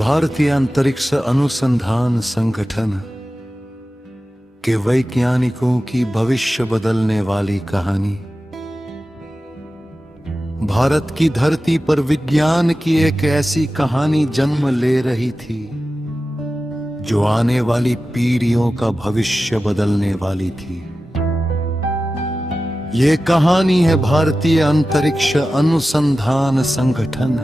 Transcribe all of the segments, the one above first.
भारतीय अंतरिक्ष अनुसंधान संगठन के वैज्ञानिकों की भविष्य बदलने वाली कहानी। भारत की धरती पर विज्ञान की एक ऐसी कहानी जन्म ले रही थी जो आने वाली पीढ़ियों का भविष्य बदलने वाली थी। ये कहानी है भारतीय अंतरिक्ष अनुसंधान संगठन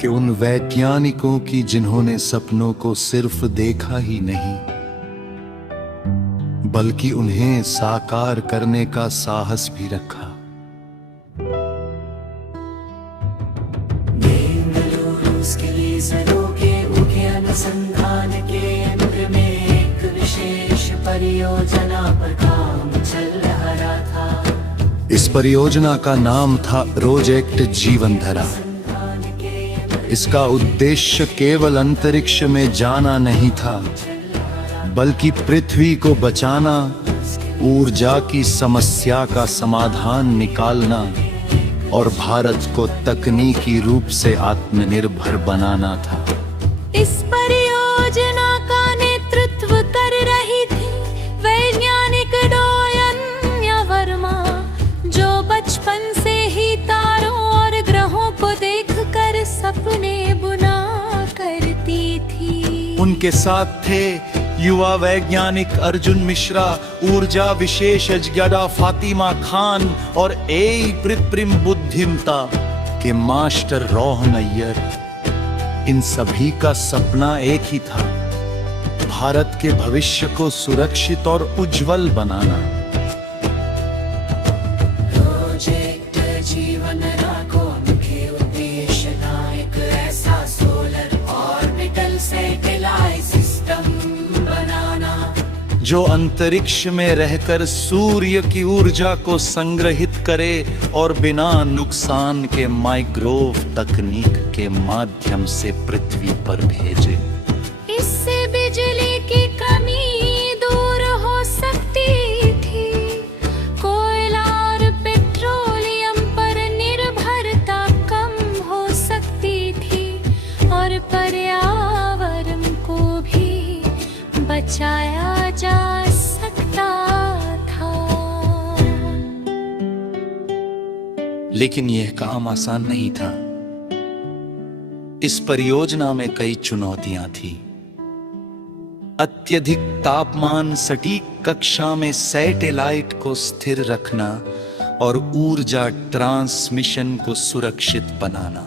के उन वैज्ञानिकों की जिन्होंने सपनों को सिर्फ देखा ही नहीं बल्कि उन्हें साकार करने का साहस भी रखा। अनुसंधान केंद्र में एक विशेष परियोजना पर काम चल रहा था। इस परियोजना का नाम था प्रोजेक्ट जीवनधारा। इसका उद्देश्य केवल अंतरिक्ष में जाना नहीं था बल्कि पृथ्वी को बचाना, ऊर्जा की समस्या का समाधान निकालना और भारत को तकनीकी रूप से आत्मनिर्भर बनाना था। इस परियोजना का नेतृत्व कर रही थी वैज्ञानिक डोयन्या वर्मा, जो बचपन से ही तारों और ग्रहों को देखकर सपने बुना करती थी। उनके साथ थे युवा वैज्ञानिक अर्जुन मिश्रा, ऊर्जा विशेषज्ञ फातिमा खान और कृत्रिम बुद्धिमत्ता के मास्टर रोहन अय्यर। इन सभी का सपना एक ही था, भारत के भविष्य को सुरक्षित और उज्जवल बनाना। प्रोजेक्ट जीवनधारा को मुख्य उद्देश्य था एक ऐसा सोलर ऑर्बिटल सैटेलाइट सिस्टम बनाना जो अंतरिक्ष में रहकर सूर्य की ऊर्जा को संग्रहित करे और बिना नुकसान के माइक्रोवेव तकनीक के माध्यम से पृथ्वी पर भेजे। इससे बिजली की कमी दूर हो सकती थी, कोयला और पेट्रोलियम पर निर्भरता कम हो सकती थी और पर्यावरण को भी बचाया जा सकता था। लेकिन यह काम आसान नहीं था। इस परियोजना में कई चुनौतियां थी। अत्यधिक तापमान, सटीक कक्षा में सैटेलाइट को स्थिर रखना और ऊर्जा ट्रांसमिशन को सुरक्षित बनाना।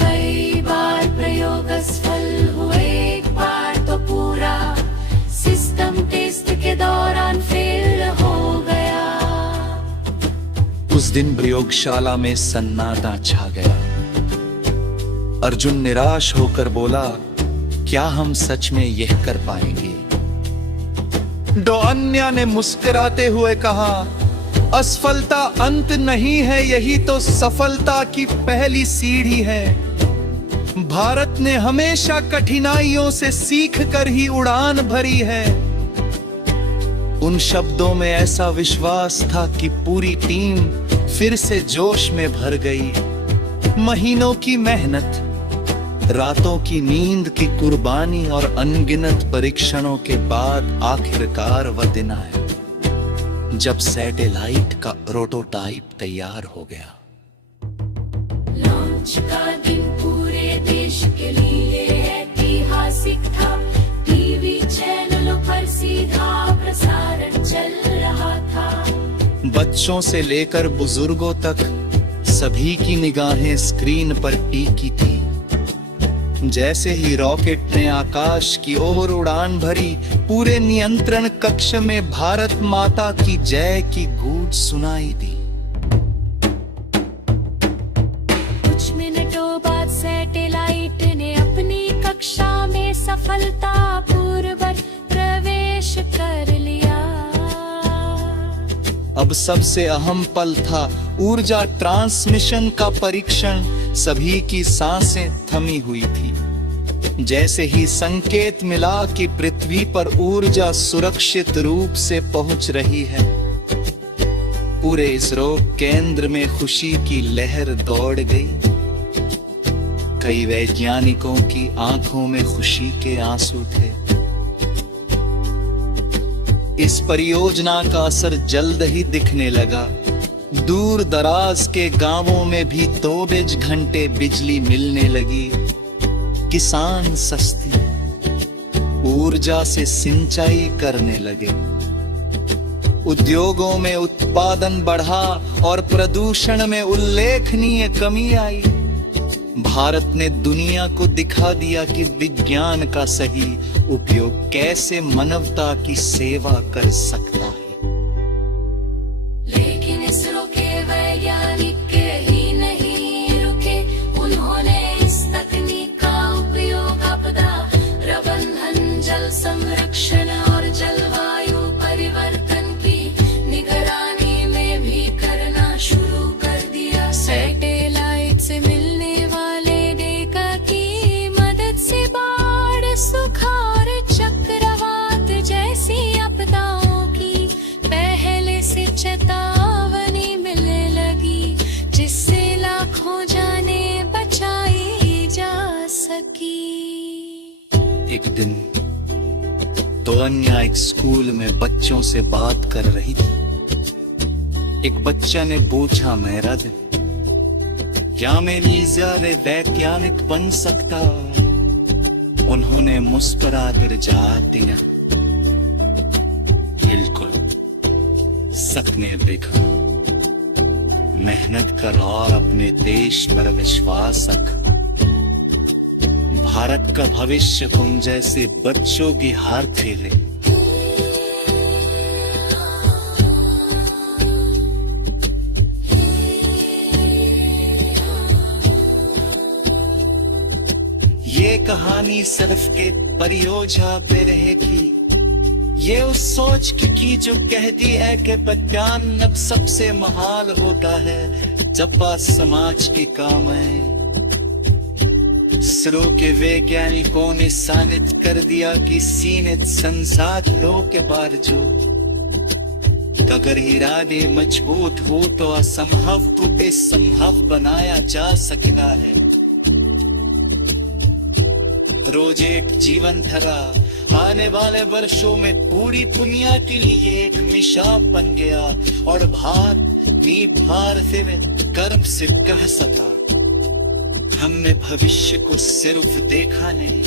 कई बार प्रयोग असफल हुए, एक बार तो पूरा सिस्टम टेस्ट के दौरान फेल हो गया। उस दिन प्रयोगशाला में सन्नाटा छा गया। अर्जुन निराश होकर बोला, क्या हम सच में यह कर पाएंगे? डोयन्या ने मुस्कुराते हुए कहा, असफलता अंत नहीं है, यही तो सफलता की पहली सीढ़ी है। भारत ने हमेशा कठिनाइयों से सीख कर ही उड़ान भरी है। उन शब्दों में ऐसा विश्वास था कि पूरी टीम फिर से जोश में भर गई। महीनों की मेहनत, रातों की नींद की कुर्बानी और अनगिनत परीक्षणों के बाद आखिरकार वह दिन आया जब सैटेलाइट का प्रोटोटाइप तैयार हो गया। लॉन्च का दिन पूरे देश के लिए ऐतिहासिक था। टीवी चैनलों पर सीधा प्रसारण चल रहा था। बच्चों से लेकर बुजुर्गों तक सभी की निगाहें स्क्रीन पर टिकी थी। जैसे ही रॉकेट ने आकाश की ओर उड़ान भरी, पूरे नियंत्रण कक्ष में भारत माता की जय की गूंज सुनाई दी। कुछ मिनटों बाद सैटेलाइट ने अपनी कक्षा में सफलतापूर्वक प्रवेश कर लिया। अब सबसे अहम पल था ऊर्जा ट्रांसमिशन का परीक्षण। सभी की सांसें थमी हुई थी। जैसे ही संकेत मिला कि पृथ्वी पर ऊर्जा सुरक्षित रूप से पहुंच रही है, पूरे इसरो केंद्र में खुशी की लहर दौड़ गई। कई वैज्ञानिकों की आंखों में खुशी के आंसू थे। इस परियोजना का असर जल्द ही दिखने लगा। दूर दराज के गांवों में भी 24 घंटे बिजली मिलने लगी। किसान सस्ती ऊर्जा से सिंचाई करने लगे। उद्योगों में उत्पादन बढ़ा और प्रदूषण में उल्लेखनीय कमी आई। भारत ने दुनिया को दिखा दिया कि विज्ञान का सही उपयोग कैसे मानवता की सेवा कर सकता है। लेकिन इसरो के वैज्ञानिक ही नहीं रुके, उन्होंने इस तकनीक का उपयोग आपदा प्रबंधन, जल संरक्षण और जलवायु परिवर्तन की निगरानी में भी करना शुरू कर दिया। सैटेलाइट से मिलने वाले डेटा की मदद से बाढ़, सुखाड़, चक्रवात जैसी आपदाओं की पहले से चेतावनी मिलने लगी, जिससे लाखों जानें बचाई जा सकी। एक दिन तोन्या एक स्कूल में बच्चों से बात कर रही थी। एक बच्चा ने पूछा, मेरा दिन क्या मैं ज्यादा वैज्ञानिक बन सकता? उन्होंने मुस्कुरा कर जवाब दिया, बिल्कुल, सपने देखो, मेहनत कर और अपने देश पर विश्वास रख। भारत का भविष्य तुम जैसे बच्चों की हार खेले। ये कहानी सिर्फ के परियोजना पे रहेगी। ये उस सोच की जो कहती है कि विज्ञान अब सबसे महान होता है जब बात समाज के काम है। इसरो के वैज्ञानिकों ने साबित कर दिया कि सीमित संसाधनों के बावजूद अगर इरादे मजबूत हो तो असंभव को संभव बनाया जा सकता है। रोज एक जीवन धारा आने वाले वर्षों में पूरी दुनिया के लिए एक मिसाल बन गया और भारत से गर्व से कह सका, हमने भविष्य को सिर्फ देखा नहीं